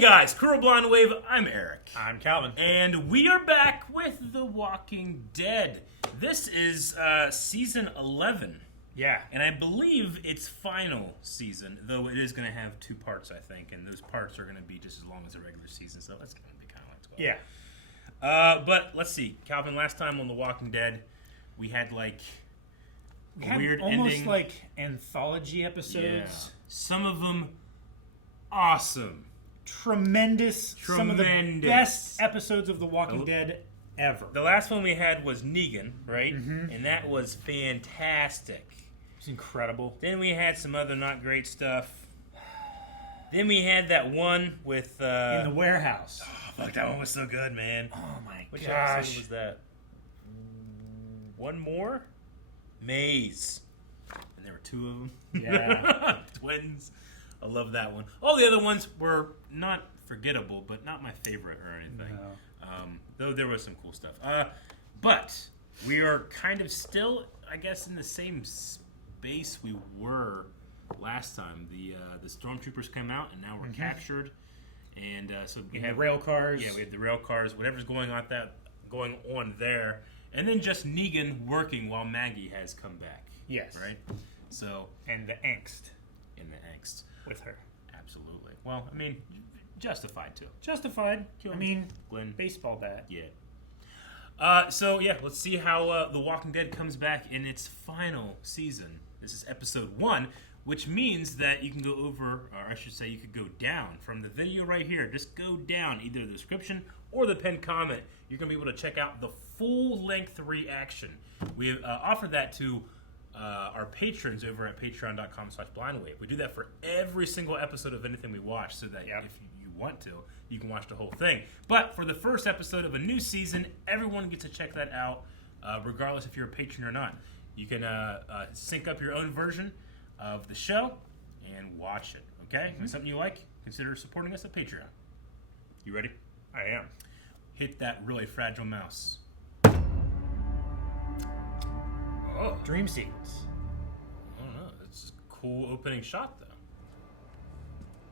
guys, Cruel Blind Wave, I'm Eric. I'm Calvin. And we are back with The Walking Dead. This is season 11. Yeah. And I believe it's final season, though it is going to have 2 parts, I think. And those parts are going to be just as long as the regular season, so that's going to be kind of like 12. Yeah. But let's see. Calvin, last time on The Walking Dead, we had like a weird almost ending. like anthology episodes. Yeah. Some of them awesome. Tremendous. Some of the best episodes of The Walking Dead ever. The last one we had was Negan, right? Mm-hmm. And that was fantastic. It's incredible. Then we had some other not great stuff. Then we had that one with... in the warehouse. Oh, fuck, that one was so good, man. Oh, my Which gosh. episode was that? One more? Maze. And there were 2 of them. Yeah. Twins. I love that one. All the other ones were not forgettable, but not my favorite or anything. No. Though there was some cool stuff. But we are kind of still, I guess, in the same space we were last time. The stormtroopers came out, and now we're captured. And so we have the rail cars. Yeah, we have the rail cars. Whatever's going on there, and then just Negan working while Maggie has come back. Yes. Right. So And the angst with her. Absolutely. Well, I mean, justified too. Justified. Kill I mean, Glenn. baseball bat. Yeah. So yeah, let's see how The Walking Dead comes back in its final season. This is episode 1, which means that you can go over, or I should say, you could go down from the video right here. Just go down either the description or the pinned comment. You're gonna be able to check out the full-length reaction. We have offered that to our patrons over at patreon.com/blindwave. We do that for every single episode of anything we watch, so that if you want to, you can watch the whole thing. But for the first episode of a new season, everyone gets to check that out, regardless if you're a patron or not. You can sync up your own version of the show and watch it, okay? If it's something you like, consider supporting us at Patreon. You ready? I am. Hit that really fragile mouse. Oh, dream sequence. I don't know. It's a cool opening shot, though.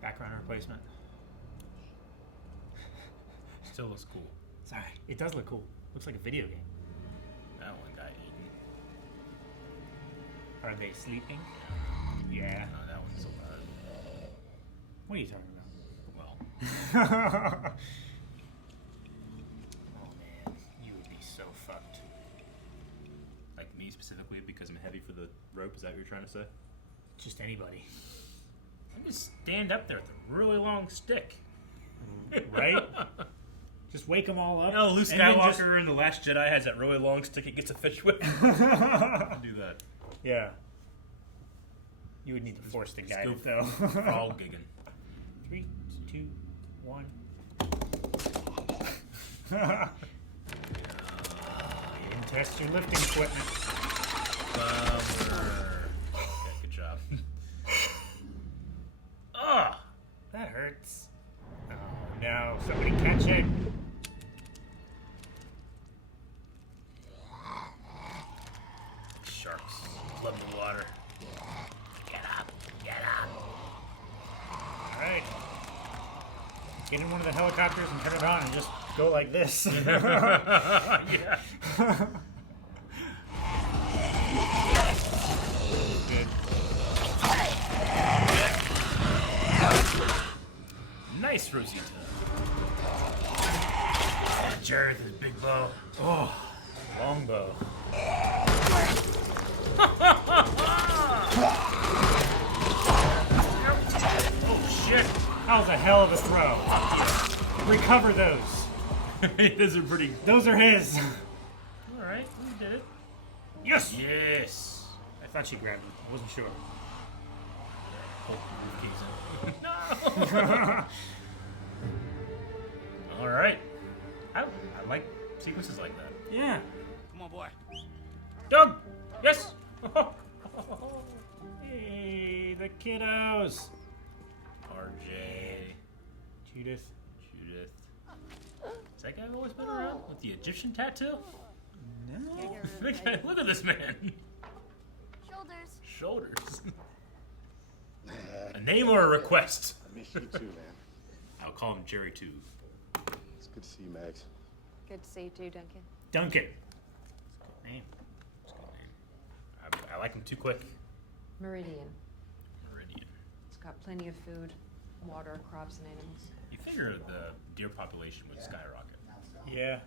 Background replacement. Still looks cool. Sorry, it does look cool. Looks like a video game. That one got eaten. Are they sleeping? Yeah. No, that one's alive. What are you talking Well, about? Oh man, you would be so fucked. like me specifically because I'm heavy for the rope. Is that what you're trying to say? Just anybody. I just stand up there with a really long stick. Right? Just wake them all up. You know, Luke and then Skywalker just- in The Last Jedi has that really long stick. He gets a fish whip. Do that. Yeah. You would need to force to guide go it though. Frog gigging. 3, 2, 1. You didn't test your lifting equipment. Bummer. Okay, good job. Ugh. That hurts. Oh no, somebody catch it. Sharks love the water. Get up. Get up. Alright. Get in one of the helicopters and turn it on and just go like this. Yeah. Good. Nice, Rosita. Jareth, his big bow. Oh, longbow. Oh, shit. That was a hell of a throw. Recover those. Those are pretty... Those are his. All right, we did it. Yes. Yes. I thought she grabbed him. I wasn't sure. Oh, no. All right. I like sequences like that. Yeah. Come on, boy. Doug! Yes! Hey, the kiddos. RJ. Judith. Has that guy always been around? With the Egyptian tattoo? No. Look at this man. Shoulders. Shoulders. A name or a request? I miss you too, man. How call him Jerry too. It's good to see you, Max. Good to see you too, Duncan. Duncan. Good name. It's a good name. I like him too quick. Meridian. Meridian. It's got plenty of food, water, crops, and animals. You figure the deer population would skyrocket. Yeah.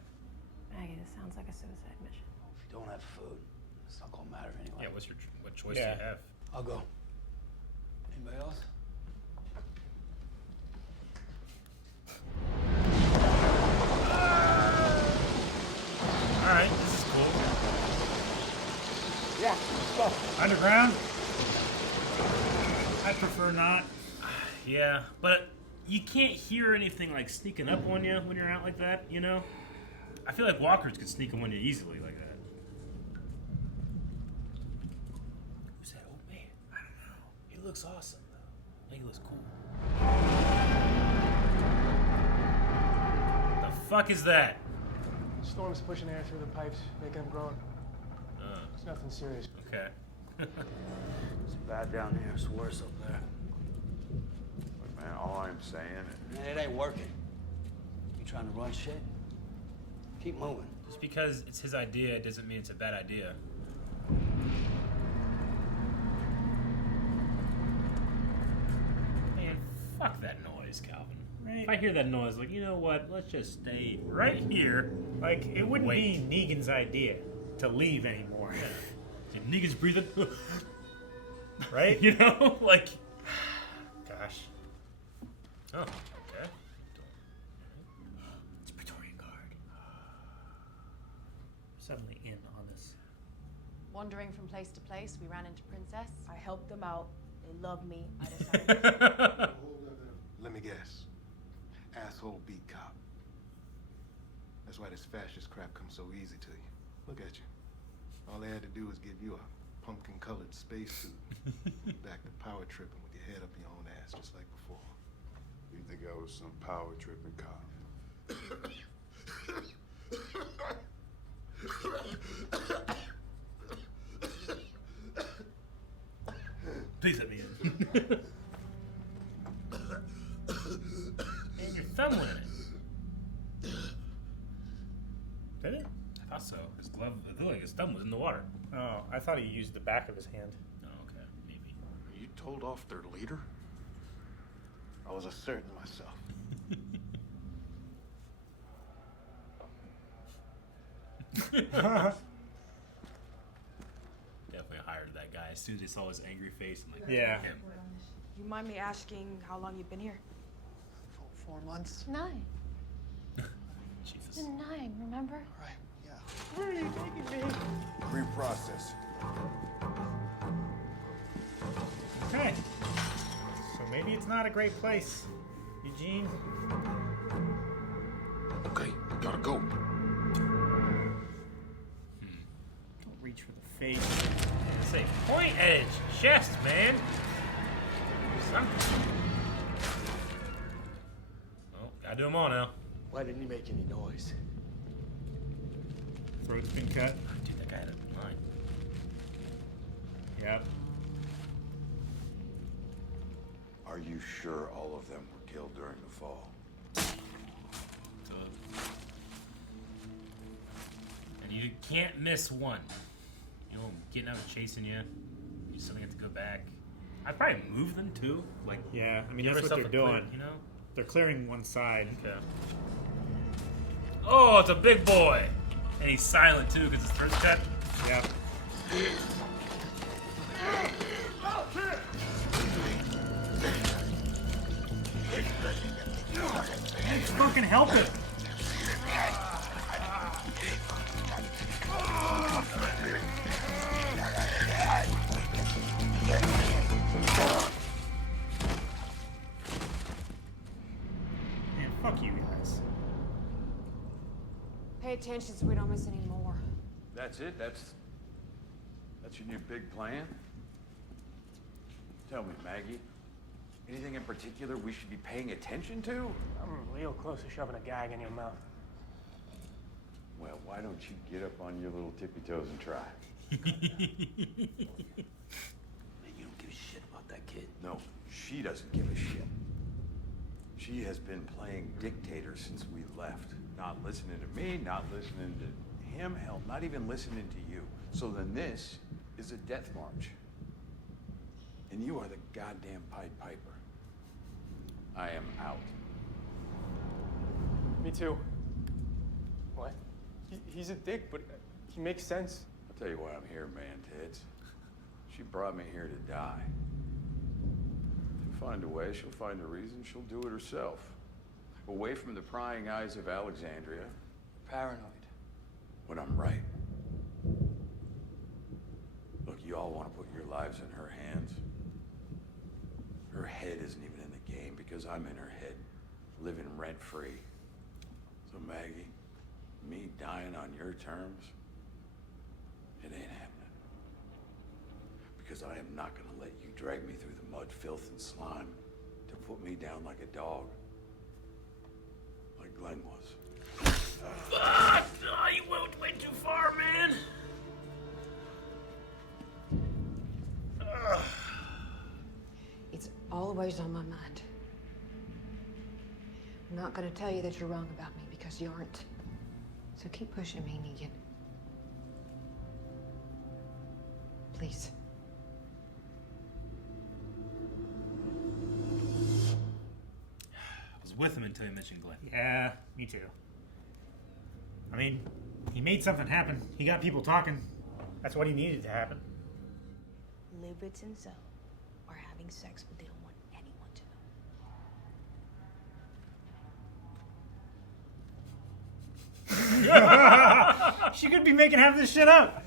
Maggie, this sounds like a suicide mission. If you don't have food, it's not gonna matter anyway. Yeah, what choice Yeah. do you have? I'll go. Anybody else? All right, this is cool. Yeah, let's go. Underground? I prefer not. Yeah, but you can't hear anything like sneaking up on you when you're out like that, you know? I feel like walkers could sneak up on you easily like that. Who's that old man? I don't know. He looks awesome, though. I think he looks cool. The fuck is that? Storm's pushing air through the pipes, making them grow. It's nothing serious. Okay. It's bad down here. It's worse up there. Look, man, all I'm saying is... Man, it ain't working. You trying to run shit? Keep moving. Just because it's his idea doesn't mean it's a bad idea. Man, fuck that noise, Calvin. Right. If I hear that noise, like, you know what? Let's just stay right here. Like, it wouldn't Wait. be Negan's idea to leave anymore. If niggas breathing, Right? you know, like, gosh. Oh, okay. It's Praetorian Guard. Suddenly in on this. Wandering from place to place, we ran into Princess. I helped them out. They love me. I decided. Let me guess. Asshole beat cop. That's why this fascist crap comes so easy to you. Look at you. All they had to do was give you a pumpkin-colored spacesuit. Back to power tripping with your head up your own ass, just like before. You think I was some power tripping cop? Please let me in. And your thumb went in it. Did it? I thought so. His glove, it looked like his thumb was in the water. Oh, I thought he used the back of his hand. Oh, okay. Maybe. You told off their leader? I was asserting myself. Definitely hired that guy as soon as they saw his angry face. I'm like, Yeah. him. You mind me asking how long you've been here? 4 months? 9. Jesus. It's been 9, remember? Right, yeah. Where are you taking me? Pre-process. Okay. So maybe it's not a great place. Eugene? Okay, gotta go. Don't reach for the face. Say, point edge, chest, man. Something. Well, gotta do them all now. Why didn't he make any noise? Throat's been cut. Dude, that guy had a line. Yep. Are you sure all of them were killed during the fall? And you can't miss one. You know, getting out and chasing you. You suddenly have to go back. I'd probably move them too. Like, Yeah, I mean, give that's what yourself they're a clear, doing. you know? They're clearing one side. Okay. Oh, it's a big boy. And he's silent too because his throat's cut. Yep. It's fucking help it. Man, fuck you guys. Pay attention so we don't miss any more. That's it? That's your new big plan? Tell me, Maggie. Anything in particular we should be paying attention to? I'm real close to shoving a gag in your mouth. Well, why don't you get up on your little tippy toes and try? Man, you don't give a shit about that kid. No, she doesn't give a shit. She has been playing dictator since we left. Not listening to me, not listening to him, hell, not even listening to you. So then this is a death march. And you are the goddamn Pied Piper. I am out. Me too. What? He's a dick, but he makes sense. I'll tell you why I'm here, man, Teds. She brought me here to die. She'll find a way, she'll find a reason, she'll do it herself. Away from the prying eyes of Alexandria. Paranoid. When I'm right. Look, you all want to put your lives in her hands. Her head isn't even in the game because I'm in her head, living rent-free. So Maggie, me dying on your terms, it ain't happening. Because I am not gonna let you drag me through the mud, filth, and slime to put me down like a dog. Like Glenn was. You went too far, man. It's always on my mind. I'm not gonna tell you that you're wrong about me because you aren't. So keep pushing me, Negan. Please. I was with him until you mentioned Glenn. Yeah, me too. I mean, he made something happen. He got people talking. That's what he needed to happen. Libets and Zoe are having sex, but they don't want anyone to know. She could be making half this shit up.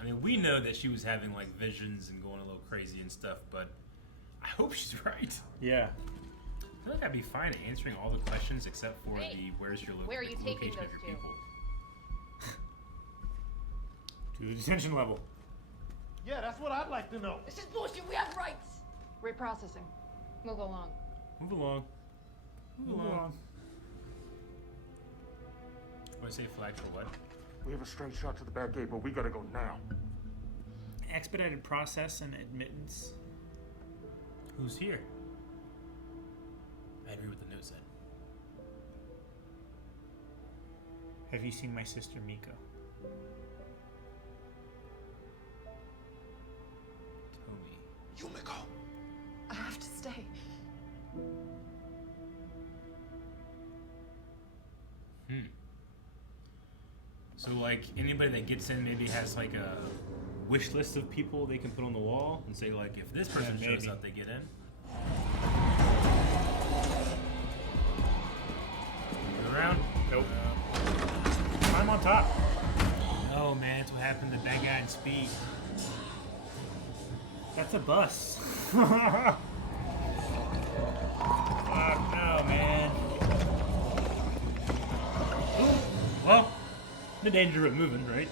I mean, we know that she was having like visions and going a little crazy and stuff, but I hope she's right. Yeah. I feel like I'd be fine answering all the questions except for the where's your Where are you taking location of those your two? people. To the detention level. Yeah, that's what I'd like to know. This is bullshit. We have rights. Reprocessing. Move along. Move along. Move along. What do I say, flag for what? We have a straight shot to the back gate, but we gotta go now. Expedited process and admittance. Who's here? I agree with the note said. Have you seen my sister Miko? Tommy. Yumiko. I have to stay. So, like, anybody that gets in maybe has, like, a wish list of people they can put on the wall and say, like, if this person shows maybe. up, they get in. Go around? Nope. I'm on top. No, man, that's what happened to that guy in Speed. That's a bus. Fuck no, man. Well, the danger of moving, right?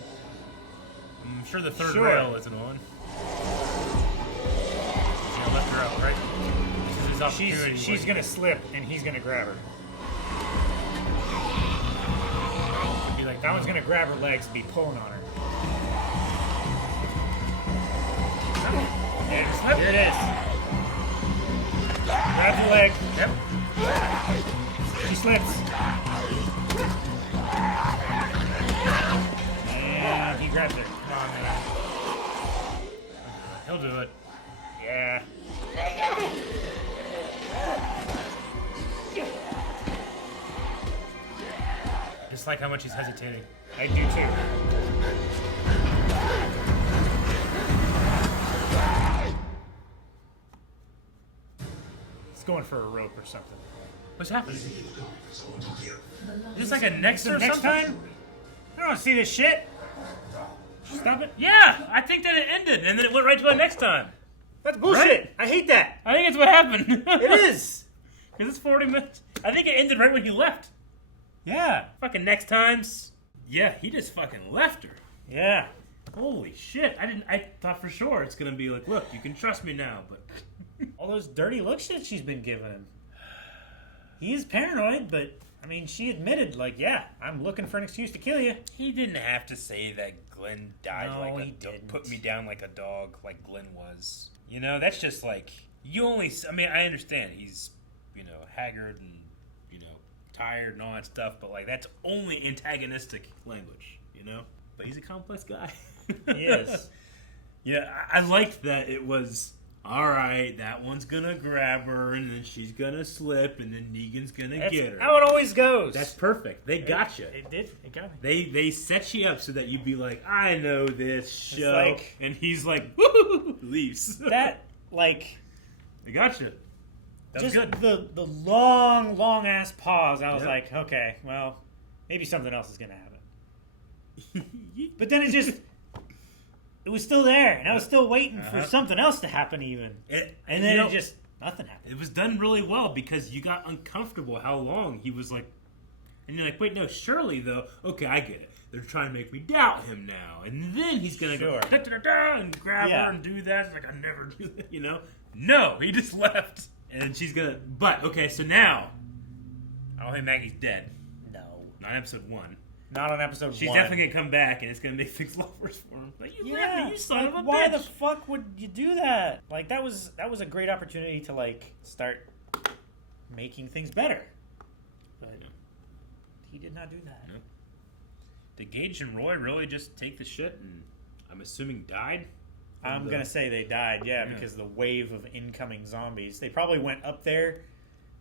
I'm sure the third rail isn't on. Yeah, left her up, right? This is his opportunity. She's gonna slip and he's gonna grab her. Be like, That one's gonna grab her legs and be pulling on her. Yeah, Here it is. Grab the leg. Yep. She slips. And he grabs her. Come on, man. He'll do it. Yeah. Just like how much he's hesitating. I do too. He's going for a rope or something. What's happening? Is this like a next or Next something? time? I don't see this shit. Stop it. Yeah, I think that it ended and then it went right to a next time. That's bullshit. Right? I hate that. I think it's what happened. It is. Because it's 40 minutes. I think it ended right when he left. Yeah. Fucking next times. Yeah, he just fucking left her. Yeah. Holy shit. I thought for sure it's gonna be like, look, you can trust me now, but All those dirty looks that she's been giving him. He is paranoid, but I mean, she admitted, like, yeah, I'm looking for an excuse to kill you. he didn't have to say that Glenn died No, like a he dog, didn't. put me down like a dog, like Glenn was. You know, that's just like I mean, I understand he's, haggard and tired and all that stuff. But like that's only antagonistic language, But he's a complex guy. He is. Yeah, I liked that it was. All right, that one's gonna grab her, and then she's gonna slip, and then Negan's gonna get her. How it always goes. That's perfect. They got you. It did. It got me. They set you up so that you'd be like, I know this show, like- and he's like, woo, leaves. That like They got you. That was just good. the long ass pause. I was Yep. like, okay, well, maybe something else is gonna happen. But then it was still there, and I was still waiting for something else to happen, even. And then nothing happened. It was done really well because you got uncomfortable how long he was like, and you're like, wait, no, surely though. Okay, I get it. They're trying to make me doubt him now, and then he's gonna go and grab her and do that. It's like I never do that, No, he just left, and she's gonna. But okay, so now, I don't think Maggie's dead. No, not episode 1. Not on episode 1. She's definitely gonna come back, and it's gonna make things a lot worse for him. Like you left me, you son of a why bitch. the fuck would you do that? Like that was a great opportunity to like start making things better, but he did not do that. No. Did Gage and Roy really just take the shit and I'm assuming died? I'm gonna say they died, because the wave of incoming zombies. They probably went up there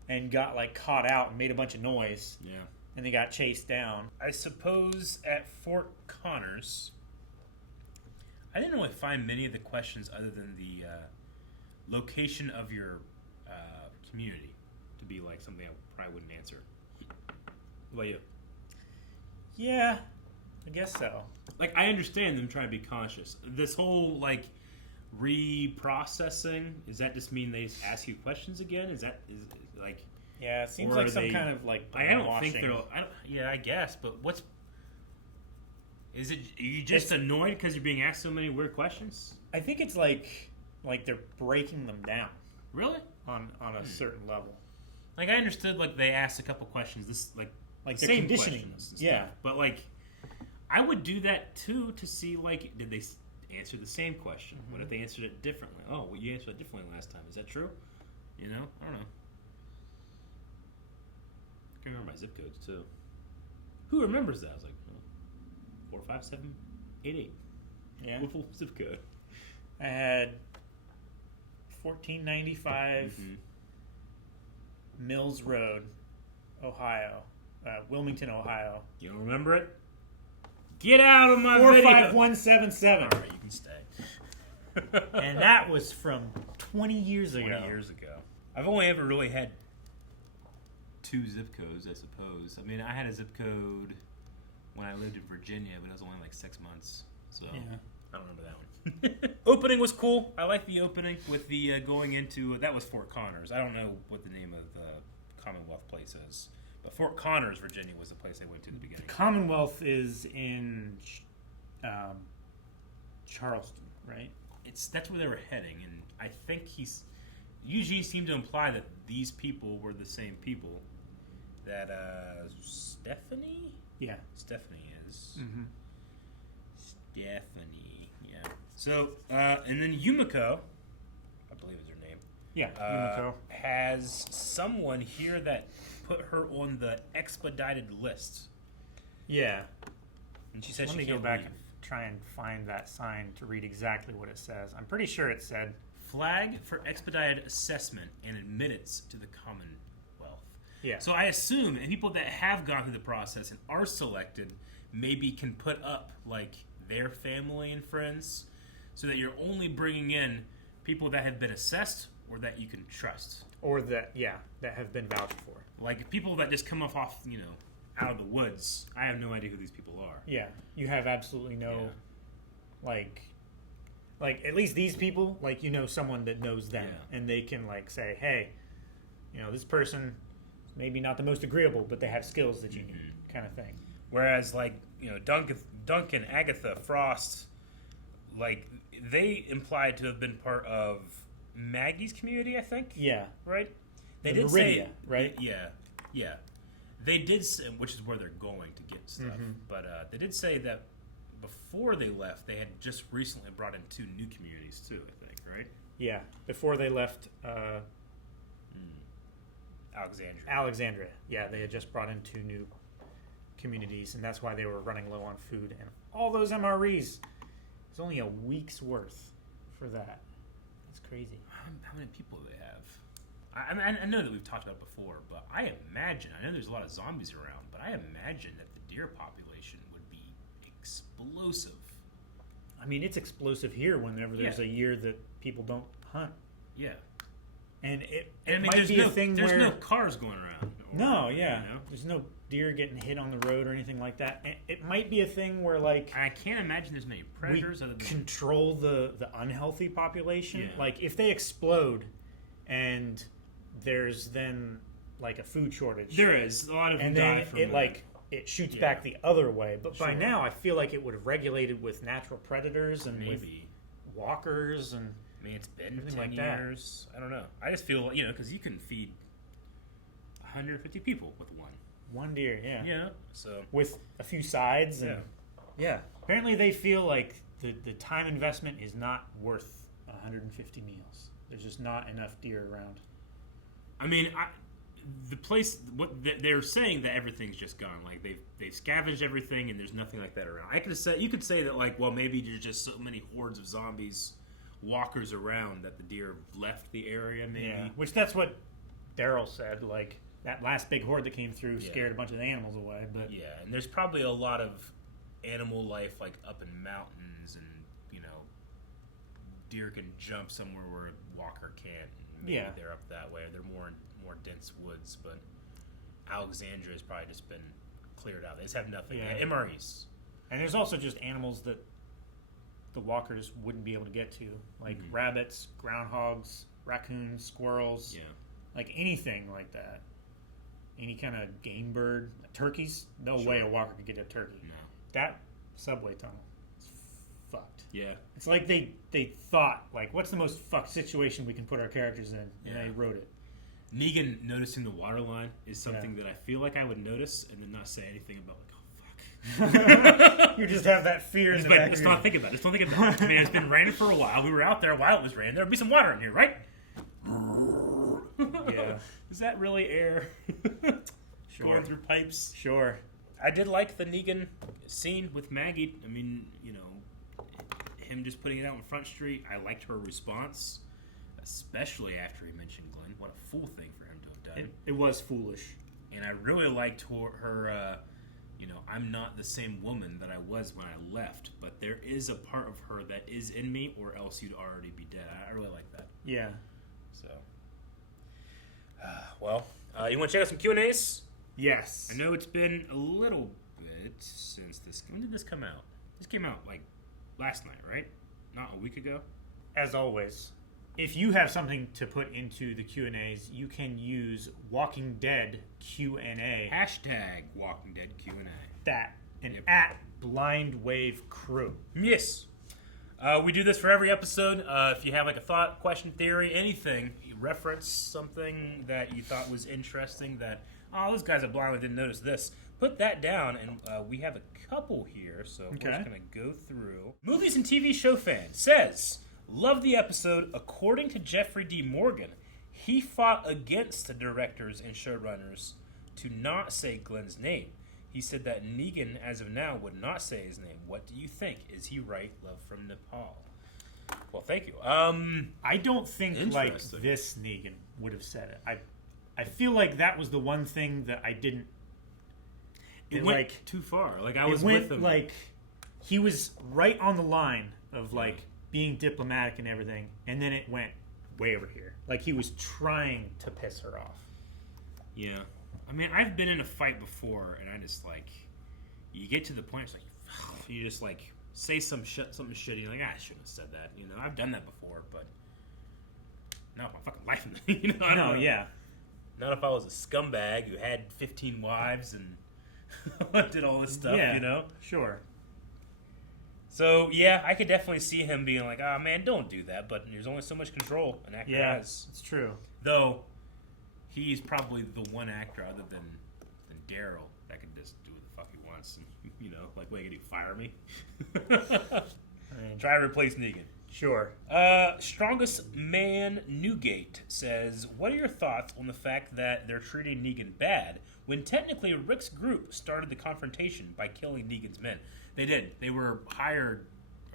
and got like caught out and made a bunch of noise. Yeah. And they got chased down. I suppose at Fort Connors, I didn't really find many of the questions other than the location of your community to be like something I probably wouldn't answer. What about you? Yeah, I guess so. Like, I understand them trying to be conscious. This whole, like, reprocessing, does that just mean they ask you questions again? Is like... Yeah, it seems like some kind of, like, I don't think they're... I guess, but what's... Is it... Are you just annoyed because you're being asked so many weird questions? I think it's like they're breaking them down. Really? On a certain level. Like, I understood, like, they asked a couple questions, like the they're same conditioning questions and them. Yeah. stuff. But, like, I would do that, too, to see, like, did they answer the same question? Mm-hmm. What if they answered it differently? Oh, well, you answered it differently last time. Is that true? I don't know. I can remember my zip codes, too. Who remembers that? I was like, 45788. Yeah. Whipple zip code. I had 1495 Mills Road, Ohio. Wilmington, Ohio. You don't remember it? Get out of my 45177. All right, you can stay. And that was from 20 years ago. 20 years ago. I've only ever really had 2 zip codes, I suppose. I mean, I had a zip code when I lived in Virginia, but it was only like 6 months. So yeah. I don't remember that one. Opening was cool. I like the opening with the going into... That was Fort Connors. I don't know what the name of the Commonwealth place is. But Fort Connors, Virginia, was the place they went to in the beginning. The Commonwealth is in Charleston, right? That's where they were heading, and I think Eugene seemed to imply that these people were the same people that Stephanie? Yeah. Stephanie is. Mm-hmm. Stephanie, yeah. So, and then Yumiko, I believe is her name. Yeah, Yumiko. Has someone here that put her on the expedited list. Yeah. And she said Let she me can't go back leave. and try and find that sign to read exactly what it says. I'm pretty sure it said... Flag for expedited assessment and admittance to the Commonwealth. Yeah. So I assume that people that have gone through the process and are selected maybe can put up, like, their family and friends so that you're only bringing in people that have been assessed or that you can trust. Or that have been vouched for. Like, people that just come off, out of the woods, I have no idea who these people are. Yeah. You have absolutely no, like, at least these people, like, someone that knows them. Yeah. And And they can, like, say, hey, this person, maybe not the most agreeable, but they have skills that you need, kind of thing. Whereas, like, Duncan, Agatha, Frost, like, they implied to have been part of Maggie's community, I think. Yeah. Right? They The did Meridia, say... right? Yeah. They did say, which is where they're going to get stuff. Mm-hmm. But they did say that before they left, they had just recently brought in 2 new communities, too, I think, right? Yeah. Before they left... Alexandria. Yeah, they had just brought in 2 new communities, and that's why they were running low on food. And all those MREs, it's only a week's worth for that. It's crazy. How many people do they have? I know that we've talked about it before, but I know there's a lot of zombies around, but I imagine that the deer population would be explosive. I mean, it's explosive here whenever there's a year that people don't hunt. Yeah. And it I mean, might be a thing there's where... no cars going around. There's no deer getting hit on the road or anything like that. And it might be a thing where, like... I can't imagine there's many predators other than... control the unhealthy population. Yeah. Like, if they explode and there's then, like, a food shortage... There is. A lot of them and die then from it shoots back the other way. But by now, I feel like it would have regulated with natural predators and with walkers and... I mean, it's been 10 like years. I don't know. I just feel, because you can feed 150 people with one deer, yeah. Yeah, so... With a few sides. And, yeah. Apparently they feel like the time investment is not worth 150 meals. There's just not enough deer around. I mean, the place... they're saying that everything's just gone. Like, they've scavenged everything and there's nothing like that around. You could say that, like, well, maybe there's just so many hordes of zombies... walkers around that the deer have left the area, maybe. Yeah, which that's what Daryl said. Like, that last big horde that came through scared a bunch of the animals away. But yeah, and there's probably a lot of animal life, like, up in mountains, and, deer can jump somewhere where a walker can't. Maybe they're up that way. They're more dense woods, but Alexandria has probably just been cleared out. They just have nothing. Yeah, MREs. And there's also just animals that the walkers wouldn't be able to get to, like rabbits, groundhogs, raccoons, squirrels, like anything like that. Any kind of game bird, turkeys. No way a walker could get a turkey. No. That subway tunnel is fucked. Yeah, it's like they thought, like, what's the most fucked situation we can put our characters in, and they wrote it. Negan noticing the water line is something that I feel like I would notice and then not say anything about. You just have that fear in the back. Just don't think about it. I mean, it's been raining for a while. We were out there while it was raining. There'd be some water in here, right? Yeah. Is that really air going through pipes? Sure. I did like the Negan scene with Maggie. I mean, him just putting it out on Front Street. I liked her response, especially after he mentioned Glenn. What a fool thing for him to have done. It was foolish. And I really liked her I'm not the same woman that I was when I left, but there is a part of her that is in me, or else you'd already be dead. I really like that. Yeah. So, you want to check out some Q&As? Yes. I know it's been a little bit since this... When did this come out? This came out, like, last night, right? Not a week ago? As always, if you have something to put into the Q&As, you can use Walking Dead Q&A. Hashtag Walking Dead Q&A. That. And at Blind Wave Crew. Yes. We do this for every episode. If you have, like, a thought, question, theory, anything, you reference something that you thought was interesting that, those guys at Blind Wave didn't notice this, put that down, and we have a couple here, so we're just going to go through. Movies and TV show fan says... Love the episode. According to Jeffrey D. Morgan, he fought against the directors and showrunners to not say Glenn's name. He said that Negan, as of now, would not say his name. What do you think? Is he right? Love from Nepal. Well, thank you. I don't think like this Negan would have said it. I feel like that was the one thing that I didn't. It went like too far. Like I was with him. Like he was right on the line of like. Being diplomatic and everything, and then it went way over here. Like he was trying to piss her off. Yeah. I mean, I've been in a fight before, and I just, like, you get to the point, it's like, you just, like, say something shitty, like, I shouldn't have said that. I've done that before, but not my fucking life. I don't know. Yeah. Not if I was a scumbag who had 15 wives and did all this stuff, Sure. So, yeah, I could definitely see him being like, oh, man, don't do that. But there's only so much control an actor has. It's true. Though, he's probably the one actor other than Daryl that can just do what the fuck he wants. And, like, what are you going to do, fire me? Try to replace Negan. Sure. Strongest Man Newgate says, what are your thoughts on the fact that they're treating Negan bad when technically Rick's group started the confrontation by killing Negan's men? They did. They were hired,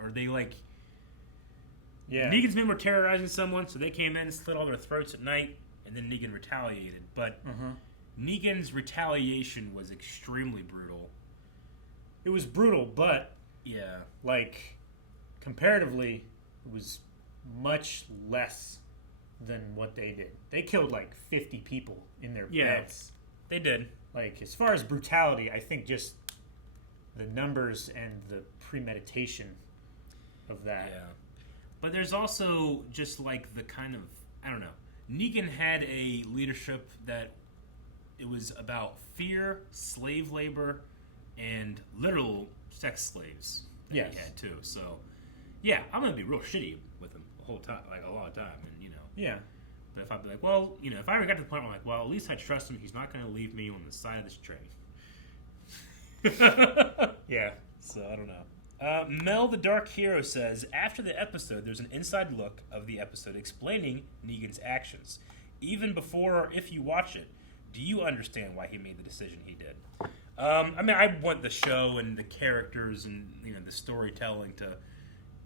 or they Yeah. Negan's men were terrorizing someone, so they came in and slit all their throats at night, and then Negan retaliated. But Negan's retaliation was extremely brutal. It was brutal, but Yeah. comparatively, it was much less than what they did. They killed 50 people in their beds. They did. As far as brutality, I think just the numbers and the premeditation of that. Yeah. But there's also just the kind of, I don't know. Negan had a leadership that it was about fear, slave labor, and literal sex slaves. Yes. He had too. So, yeah, I'm gonna be real shitty with him the whole time, a lot of time, and Yeah. But if I'd be well, if I ever got to the point where I'm well, at least I trust him. He's not gonna leave me on the side of this train. Yeah. So I don't know. Mel the Dark Hero says, after the episode, there's an inside look of the episode explaining Negan's actions. Even before or if you watch it, do you understand why he made the decision he did? I want the show and the characters and the storytelling to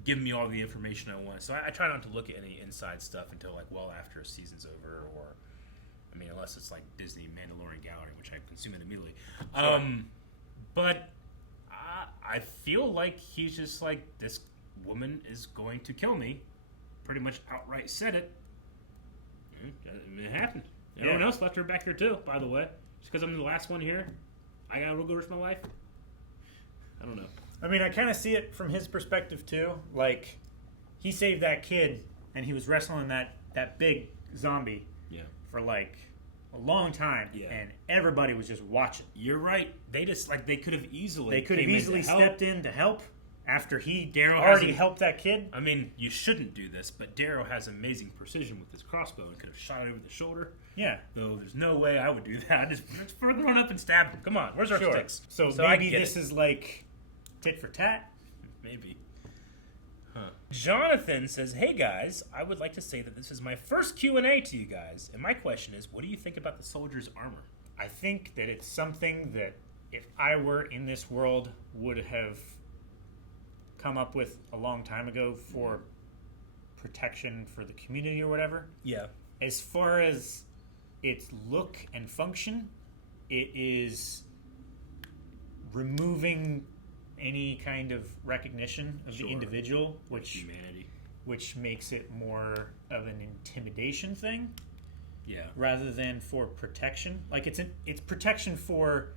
give me all the information I want. So I try not to look at any inside stuff until after a season's over, or unless it's Disney Mandalorian Gallery, which I consume it immediately. Sure. But I feel like he's just this woman is going to kill me. Pretty much outright said it. It happened. Everyone else left her back here too, by the way. Just because I'm the last one here, I gotta go risk my life. I don't know. I kind of see it from his perspective too. He saved that kid, and he was wrestling that big zombie for a long time, and everybody was just watching. You're right. They just they could have easily stepped in to help after he Darryl already helped that kid. You shouldn't do this, but Darryl has amazing precision with his crossbow and could have shot it over the shoulder. Yeah. Though there's no way I would do that. I just further on up and stab him. Come on, where's our sticks? So maybe this is tit for tat. Maybe. Huh. Jonathan says, hey guys, I would like to say that this is my first Q&A to you guys, and my question is, what do you think about the soldier's armor? I think that it's something that if I were in this world would have come up with a long time ago for protection for the community or whatever. Yeah. As far as its look and function, it is removing any kind of recognition of the individual, which makes it more of an intimidation thing. Yeah. Rather than for protection. It's protection for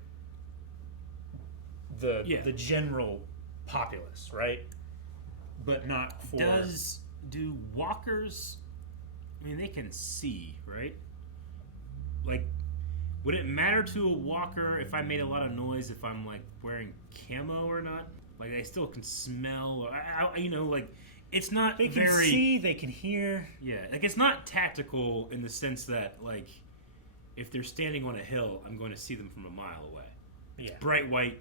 the general populace, right? But not for... Do walkers... they can see, right? Would it matter to a walker if I made a lot of noise if I'm, wearing camo or not? I still can smell, or, it's not They can see, they can hear. Yeah, it's not tactical in the sense that, if they're standing on a hill, I'm going to see them from a mile away. It's bright white,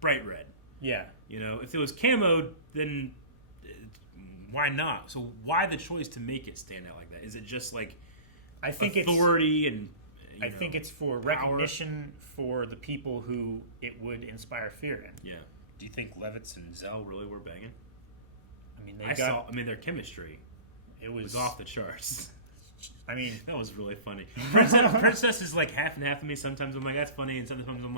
bright red. Yeah. If it was camoed, then why not? So why the choice to make it stand out like that? Is it just I think authority and I think it's for recognition for the people who it would inspire fear in. Yeah. Do you think Levitz and Zell really were banging? They their chemistry. It was off the charts. That was really funny. Princess is half and half of me. Sometimes I'm that's funny, and sometimes I'm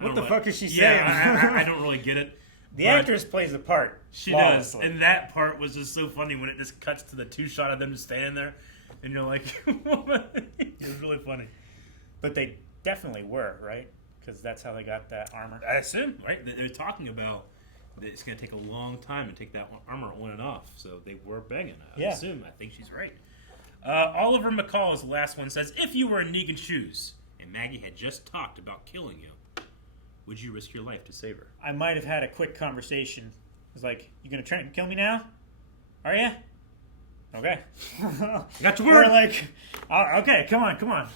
what the fuck is she saying? Yeah, I don't really get it. The actress plays the part. She does, and that part was just so funny when it just cuts to the two shot of them just standing there, and you're like, it was really funny. But they definitely were, right? Because that's how they got that armor. I assume, right? They're talking about that it's going to take a long time to take that armor on and off, so they were banging. I assume. I think she's right. Oliver McCall is the last one. Says, if you were in Negan's shoes and Maggie had just talked about killing you, would you risk your life to save her? I might have had a quick conversation. It was you gonna try and kill me now? Are you? Okay. Got your word. We're okay, come on.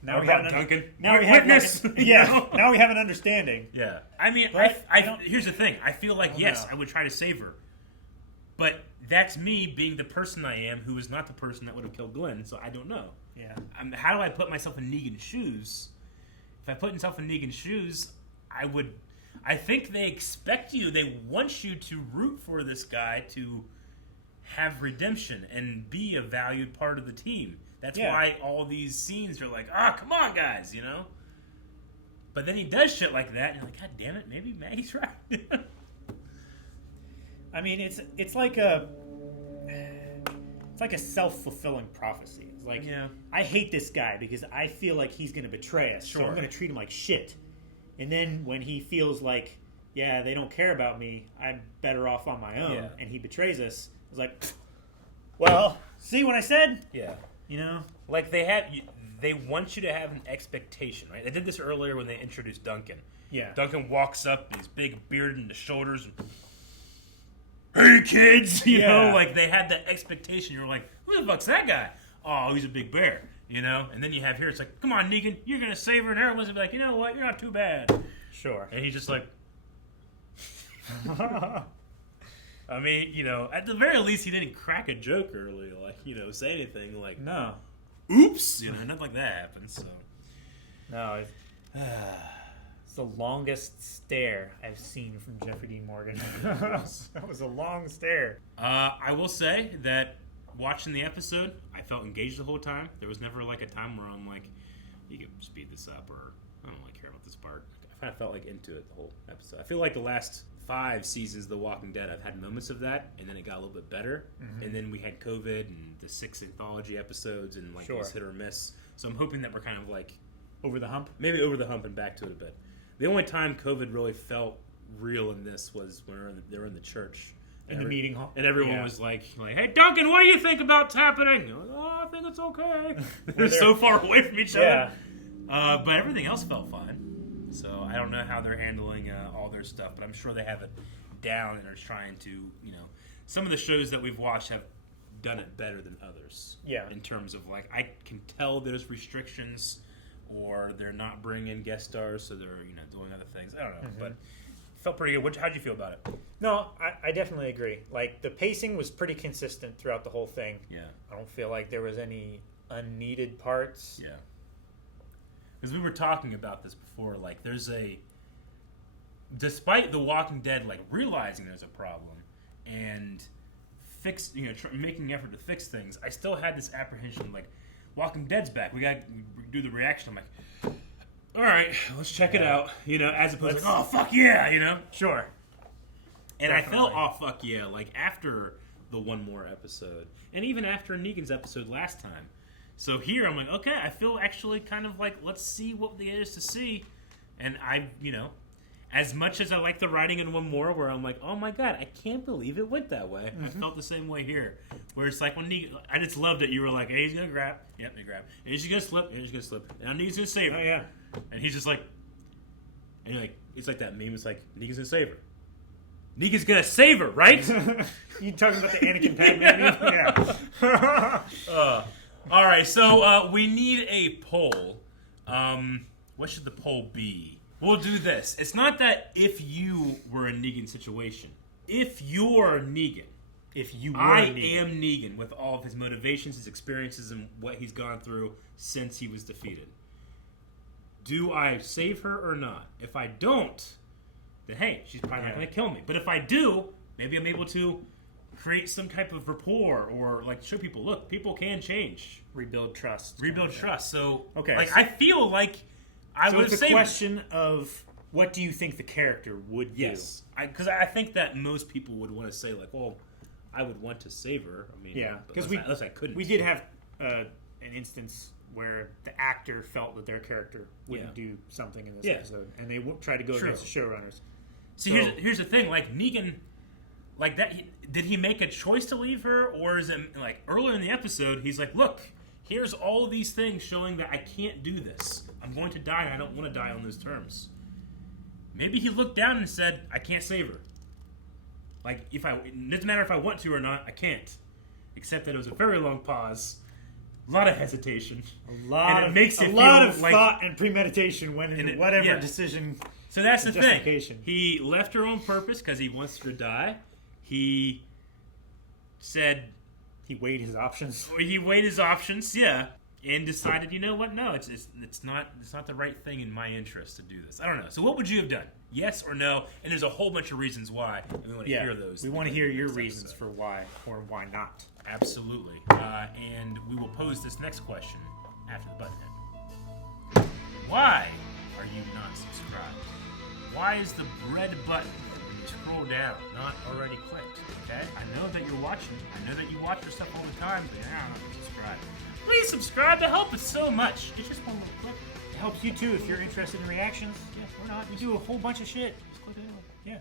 Now we have Duncan. Now we have witness. Now we have an understanding. Yeah. But here's the thing. I feel yes, I would try to save her. But that's me being the person I am, who is not the person that would have killed Glenn. So I don't know. Yeah. How do I put myself in Negan's shoes? If I put myself in Negan's shoes, I think they expect you. They want you to root for this guy to have redemption and be a valued part of the team. That's why all these scenes are like, come on, guys, you know? But then he does shit like that, and you're like, God damn it, maybe Maggie's right. I mean, it's like a self-fulfilling prophecy. It's like, I hate this guy because I feel like he's going to betray us, so I'm going to treat him like shit. And then when he feels like, they don't care about me, I'm better off on my own, and he betrays us, it's like, well, see what I said? Yeah. You know? Like, they want you to have an expectation, right? They did this earlier when they introduced Duncan. Yeah. Duncan walks up, he's big, bearded in the shoulders, and, hey, kids! You know, like, they had that expectation. You're like, who the fuck's that guy? Oh, he's a big bear, you know? And then you have here, it's like, come on, Negan, you're going to save her. And everyone's going to be like, you know what? You're not too bad. Sure. And he's just like... I mean, you know, at the very least, he didn't crack a joke early, like, you know, say anything like, no, oops, you know, nothing like that happened. So, no, it's the longest stare I've seen from Jeffrey Dean Morgan. That was a long stare. I will say that watching the episode, I felt engaged the whole time. There was never like a time where I'm like, you can speed this up, or I don't really care about this part. I kind of felt like into it the whole episode. I feel like the last 5 seasons of The Walking Dead, I've had moments of that, and then it got a little bit better. And then we had COVID and the 6 anthology episodes, and like it was hit or miss. So I'm hoping that we're kind of like over the hump, maybe over the hump and back to it a bit. The only time COVID really felt real in this was when they were in the church in the meeting hall, and everyone was like, "Hey, Duncan, what do you think about what's happening?" You're like, "Oh, I think it's okay." They're so far away from each other. But everything else felt fine. So I don't know how they're handling all their stuff, but I'm sure they have it down and are trying to, you know, some of the shows that we've watched have done it better than others. Yeah. In terms of, like, I can tell there's restrictions, or they're not bringing in guest stars, so they're, you know, doing other things. I don't know, but it felt pretty good. How'd you feel about it? No, I definitely agree. Like, the pacing was pretty consistent throughout the whole thing. Yeah. I don't feel like there was any unneeded parts. Yeah. Because we were talking about this before, like, despite The Walking Dead, like, realizing there's a problem and making an effort to fix things, I still had this apprehension, like, Walking Dead's back. We do the reaction. I'm like, all right, let's check it out, you know, as opposed to, oh, fuck yeah, you know? Sure. And definitely. I felt, oh, fuck yeah, like, after the one more episode, and even after Negan's episode last time. So here, I'm like, okay, I feel actually kind of like, let's see what there is to see. And I, you know, as much as I like the writing in one more, where I'm like, oh my God, I can't believe it went that way. I felt the same way here. Where it's like, when Negan, I just loved it. You were like, hey, he's going to grab. Yep, they grab. And he's going to slip. And he's going to slip. And Negan's going to save her. Oh, yeah. And he's just like, and you're like, it's like that meme. It's like, Negan's going to save her. Negan's going to save her, right? You talking about the Anakin Padme meme? Yeah. All right, so we need a poll. What should the poll be? We'll do this. It's not that if you were in Negan's situation. If you're Negan. If you were Negan. Am Negan with all of his motivations, his experiences, and what he's gone through since he was defeated. Do I save her or not? If I don't, then hey, she's probably not going to kill me. But if I do, maybe I'm able to create some type of rapport, or like show people, look, people can change, rebuild trust. So okay, like I feel like I would. So it's a question of what do you think the character would do? Yes, because I think that most people would want to say like, well, I would want to save her. I mean, yeah, because unless I couldn't. We did have an instance where the actor felt that their character wouldn't do something in this episode, and they tried to go against the showrunners. See, here's the thing, like Negan. Like that, did he make a choice to leave her, or is it like earlier in the episode? He's like, "Look, here's all of these things showing that I can't do this. I'm going to die, and I don't want to die on those terms." Maybe he looked down and said, "I can't save her. Like, it doesn't matter if I want to or not, I can't." Except that it was a very long pause, a lot of hesitation, a lot of thought and premeditation went into whatever decision. So that's the thing. He left her on purpose because he wants her to die. He said he weighed his options. Yeah, and decided, you know what? No, it's not the right thing in my interest to do this. I don't know. So what would you have done? Yes or no? And there's a whole bunch of reasons why, and we want to hear those. We want to hear your reasons for why or why not. Absolutely. And we will pose this next question after the button hit. Why are you not subscribed? Why is the red button when you scroll down not already clicked? Okay? I know that you're watching. I know that you watch your stuff all the time, but you're not subscribed. Please subscribe to help us so much. It's just one little click. It helps you too if you're interested in reactions. Yeah, we're not. We do a whole bunch of shit. Just click anyway. Yeah.